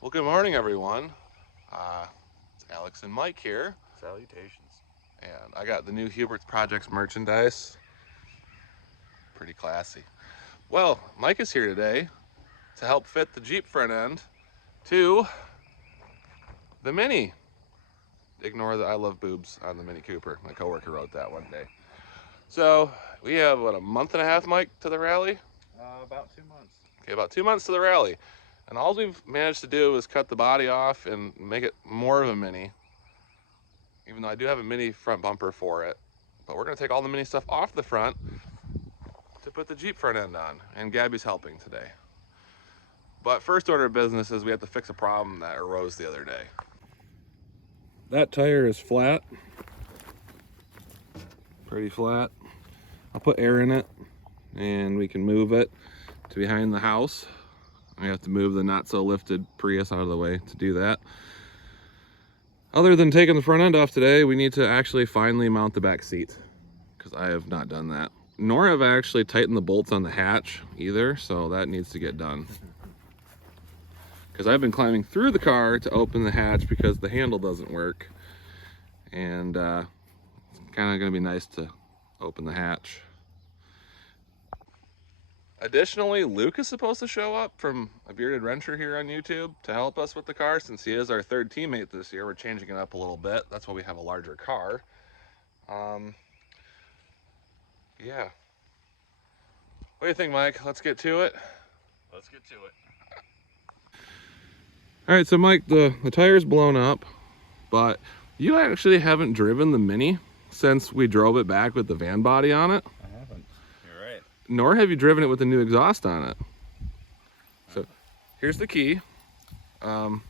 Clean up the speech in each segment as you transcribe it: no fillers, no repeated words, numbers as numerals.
Well, good morning, everyone. It's Alex and Mike here, Salutations. and I got the new Hubert's Projects merchandise. Pretty classy. Well, Mike is here today to help fit the Jeep front end to the Mini. Ignore the I love boobs on the Mini Cooper. My coworker wrote that one day. So we have, what, a month and a half, Mike, to the rally? About 2 months. Okay, about 2 months to the rally. And all we've managed to do is cut the body off and make it more of a Mini, even though I do have a Mini front bumper for it. But we're going to take all the Mini stuff off the front to put the Jeep front end on, and Gabby's helping today. But first order of business is we have to fix a problem that arose the other day. That tire is flat, pretty flat. I'll put air in it and we can move it to behind the house. I have to move the not so lifted Prius out of the way to do that. Other than taking the front end off today, we need to actually finally mount the back seat, because I have not done that. Nor have I actually tightened the bolts on the hatch either, so that needs to get done. Because I've been climbing through the car to open the hatch because the handle doesn't work. And it's kind of going to be nice to open the hatch. Additionally, Luke is supposed to show up from A Bearded Wrencher here on YouTube to help us with the car, since he is our third teammate this year. We're changing it up a little bit. That's why we have a larger car. Yeah. What do you think, Mike? Let's get to it. Let's get to it. All right, so Mike, the tire's blown up, but you actually haven't driven the Mini since we drove it back with the van body on it. I haven't. You're right. Nor have you driven it with the new exhaust on it. So here's the key. Thank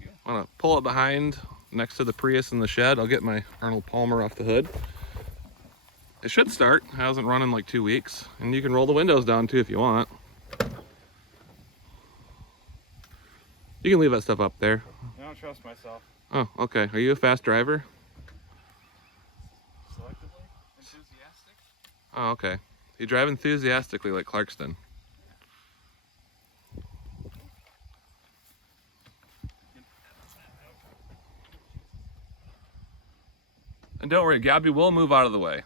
you. I'm gonna pull it behind next to the Prius in the shed. I'll get my Arnold Palmer off the hood. It should start. It hasn't run in like 2 weeks. And you can roll the windows down too if you want. You can leave that stuff up there. I don't trust myself. Oh, okay. Are you a fast driver? Selectively enthusiastic. Oh, okay. You drive enthusiastically like Clarkston. And don't worry, Gabby will move out of the way.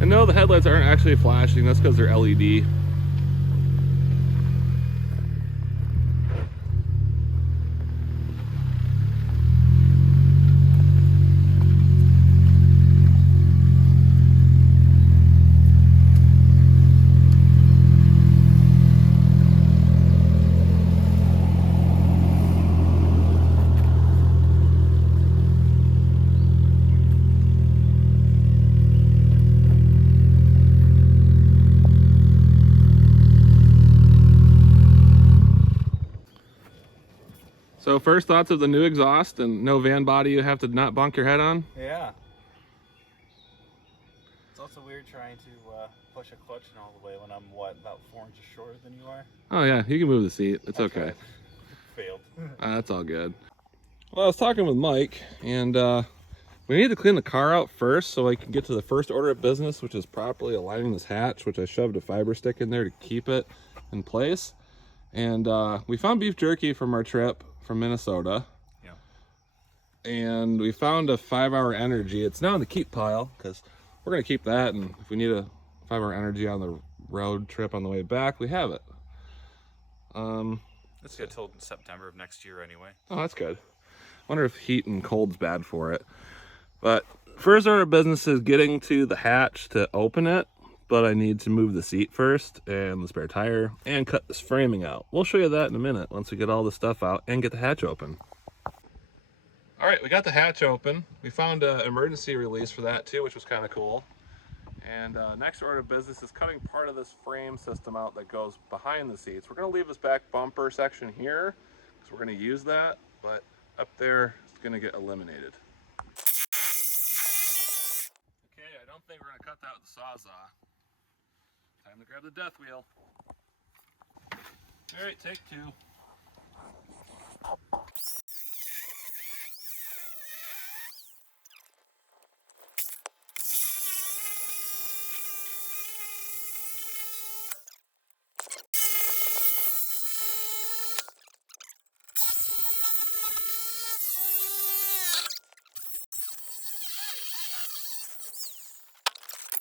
And no, the headlights aren't actually flashing. That's because they're LED. So first thoughts of the new exhaust and no van body you have to not bonk your head on? Yeah. It's also weird trying to push a clutch in all the way when I'm, what, about 4 inches shorter than you are? Oh yeah, you can move the seat. It's okay. Failed. That's all good. Well, I was talking with Mike, and we need to clean the car out first so I can get to the first order of business, which is properly aligning this hatch, which I shoved a fiber stick in there to keep it in place. And we found beef jerky from our trip from Minnesota. Yeah. And we found a 5-hour energy. It's now in the keep pile because we're going to keep that, and if we need a 5-hour energy on the road trip on the way back, we have it. It's good till September of next year anyway. Oh, that's good. Wonder if heat and cold's bad for it. But first order of business is getting to the hatch to open it, but I need to move the seat first and the spare tire and cut this framing out. We'll show you that in a minute once we get all the stuff out and get the hatch open. All right, we got the hatch open. We found an emergency release for that too, which was kind of cool. And next order of business is cutting part of this frame system out that goes behind the seats. We're going to leave this back bumper section here because we're going to use that, but up there it's going to get eliminated. Okay, I don't think we're going to cut that with the Sawzall. Time to grab the death wheel. All right, take two.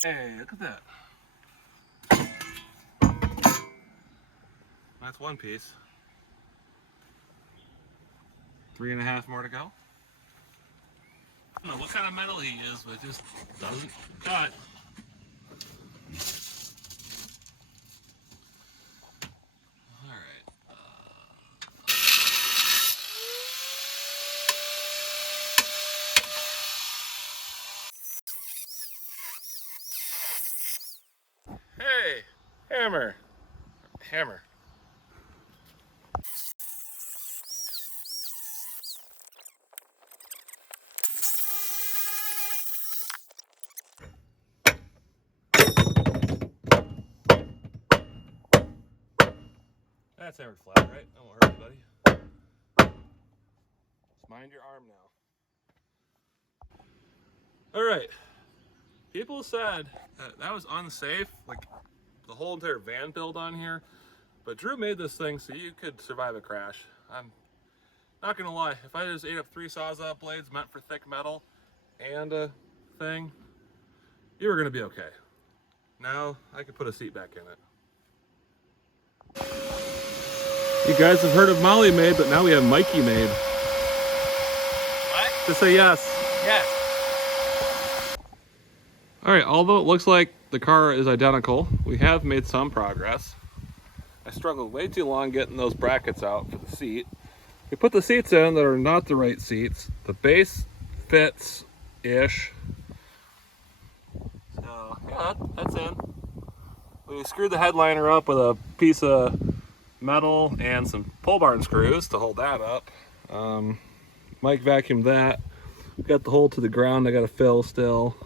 Hey, look at that. That's one piece. 3.5 more to go. I don't know what kind of metal he is, but it just doesn't cut. Alright. Hey! Hammer! Hammer. That's hammered flat, right? That won't hurt anybody. Just mind your arm now. Alright. People said that was unsafe, like the whole entire van build on here. But Drew made this thing so you could survive a crash. I'm not gonna lie, if I just ate up 3 Sawzall blades meant for thick metal and a thing, you were gonna be okay. Now I could put a seat back in it. You guys have heard of Molly Made, but now we have Mikey Made. What? Just say yes. Yes. Alright, although it looks like the car is identical, we have made some progress. I struggled way too long getting those brackets out for the seat. We put the seats in that are not the right seats. The base fits-ish. So, yeah, that's in. We screwed the headliner up with a piece of metal and some pole barn screws to hold that up. Mike vacuumed that. We got the hole to the ground I got to fill still.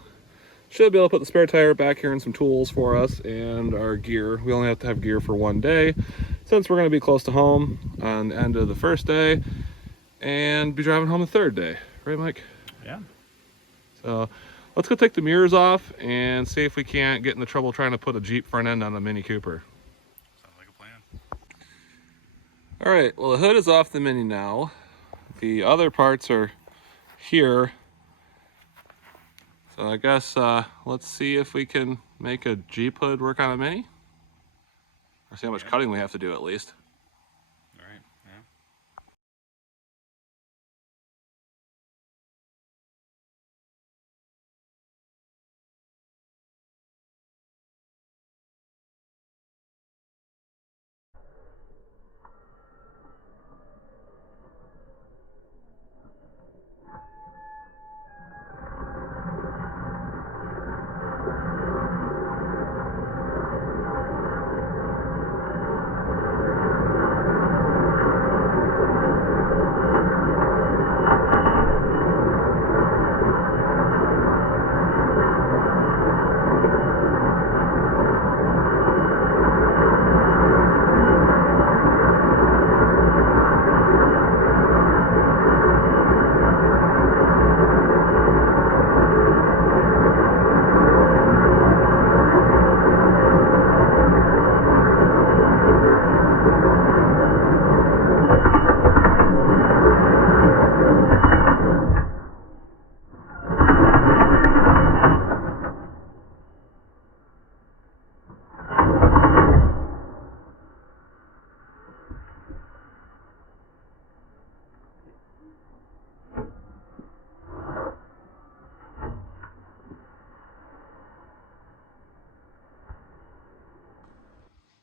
Should be able to put the spare tire back here and some tools for us and our gear. We only have to have gear for one day since we're going to be close to home on the end of the first day and be driving home the third day. Right, Mike? Yeah. So let's go take the mirrors off and see if we can't get into trouble trying to put a Jeep front end on a Mini Cooper. Sounds like a plan. All right, well, the hood is off the Mini now. The other parts are here. So I guess let's see if we can make a Jeep hood work on a Mini. Or see how much cutting we have to do at least. All right. Yeah.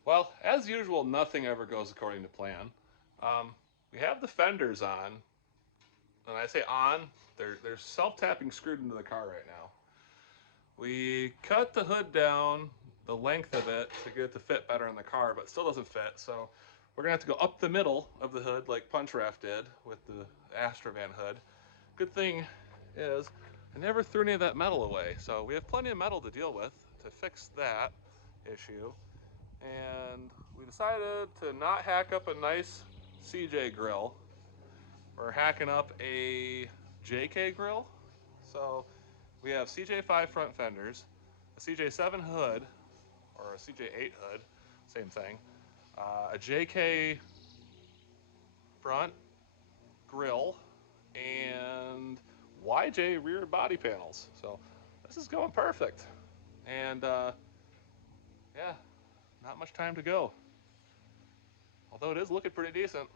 Well, as usual, nothing ever goes according to plan. We have the fenders on. When I say on, they're self-tapping screwed into the car right now. We cut the hood down the length of it to get it to fit better in the car, but it still doesn't fit. So we're gonna have to go up the middle of the hood like Punch Raft did with the Astrovan hood. Good thing is I never threw any of that metal away. So we have plenty of metal to deal with to fix that issue. And we decided to not hack up a nice CJ grill. We're hacking up a JK grill. So we have CJ5 front fenders, a CJ7 hood, or a CJ8 hood, same thing, a JK front grill, and YJ rear body panels. So this is going perfect. And yeah, not much time to go. Although it is looking pretty decent.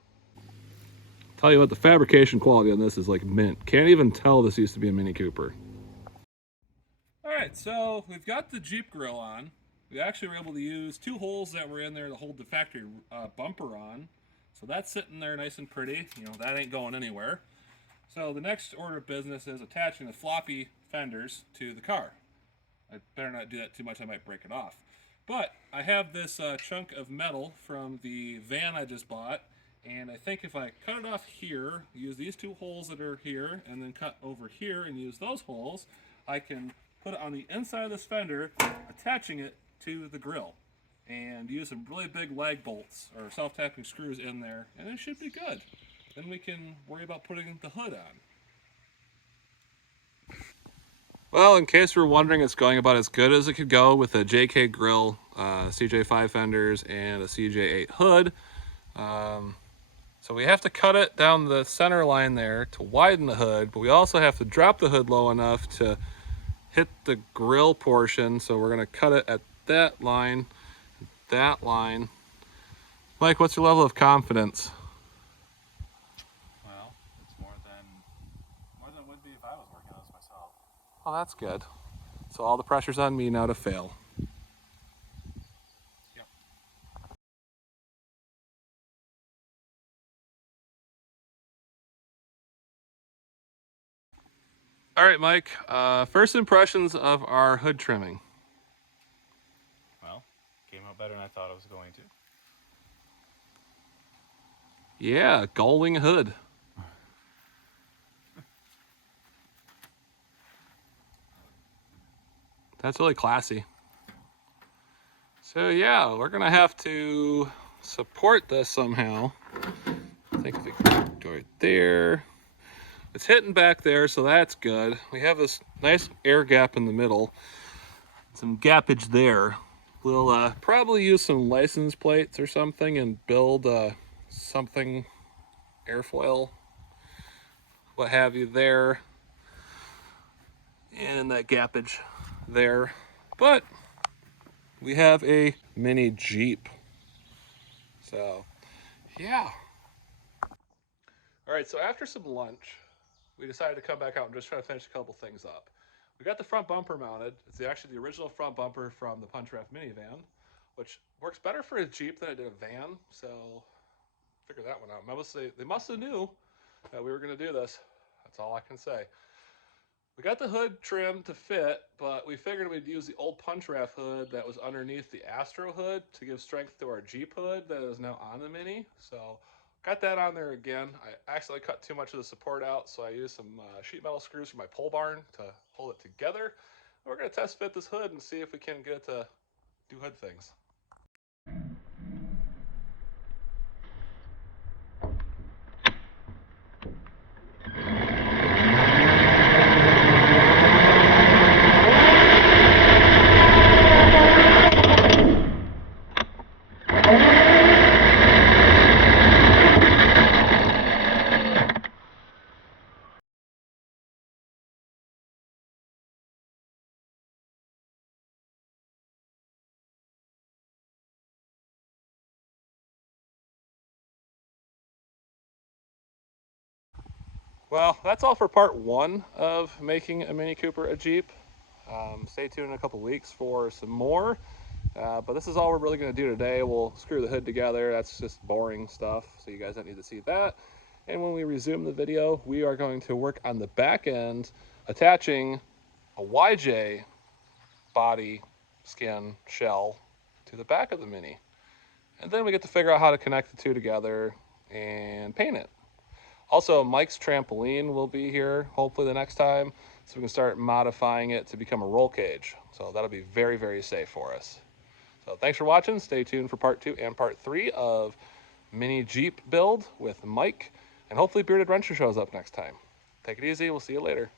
Tell you what, the fabrication quality on this is like mint. Can't even tell this used to be a Mini Cooper. All right, so we've got the Jeep grill on. We actually were able to use 2 holes that were in there to hold the factory bumper on. So that's sitting there nice and pretty. You know, that ain't going anywhere. So the next order of business is attaching the floppy fenders to the car. I better not do that too much, I might break it off. But I have this chunk of metal from the van I just bought, and I think if I cut it off here, use these 2 holes that are here, and then cut over here and use those holes, I can put it on the inside of this fender, attaching it to the grill, and use some really big lag bolts or self-tapping screws in there, and it should be good. Then we can worry about putting the hood on. Well, in case you're wondering, it's going about as good as it could go with a JK grill, CJ5 fenders, and a CJ8 hood. So we have to cut it down the center line there to widen the hood, but we also have to drop the hood low enough to hit the grill portion. So we're gonna cut it at that line, that line. Mike, what's your level of confidence? Well, it's more than it would be if I was working on this myself. Oh, that's good. So all the pressure's on me now to fail. Yep. All right, Mike. First impressions of our hood trimming. Well, came out better than I thought it was going to. Yeah, gullwing hood. That's really classy. So yeah, we're gonna have to support this somehow. I think if we can do it there. It's hitting back there, so that's good. We have this nice air gap in the middle. Some gappage there. We'll probably use some license plates or something and build something, airfoil, what have you there. And that gappage there. But we have a mini Jeep. So, yeah. All right, so after some lunch, we decided to come back out and just try to finish a couple things up. We got the front bumper mounted. It's actually the original front bumper from the Punch Raft minivan, which works better for a Jeep than it did a van. So, figure that one out. They must have knew that we were going to do this. That's all I can say. We got the hood trimmed to fit, but we figured we'd use the old Punch Raft hood that was underneath the Astro hood to give strength to our Jeep hood that is now on the Mini. So got that on there again. I accidentally cut too much of the support out, so I used some sheet metal screws from my pole barn to hold it together. We're going to test fit this hood and see if we can get it to do hood things. Well, that's all for part 1 of making a Mini Cooper a Jeep. Stay tuned in a couple weeks for some more. But this is all we're really going to do today. We'll screw the hood together. That's just boring stuff, so you guys don't need to see that. And when we resume the video, we are going to work on the back end, attaching a YJ body, skin, shell to the back of the Mini. And then we get to figure out how to connect the two together and paint it. Also, Mike's trampoline will be here hopefully the next time, so we can start modifying it to become a roll cage. So that'll be very, very safe for us. So thanks for watching. Stay tuned for part 2 and part 3 of Mini Jeep build with Mike, and hopefully Bearded Wrencher shows up next time. Take it easy. We'll see you later.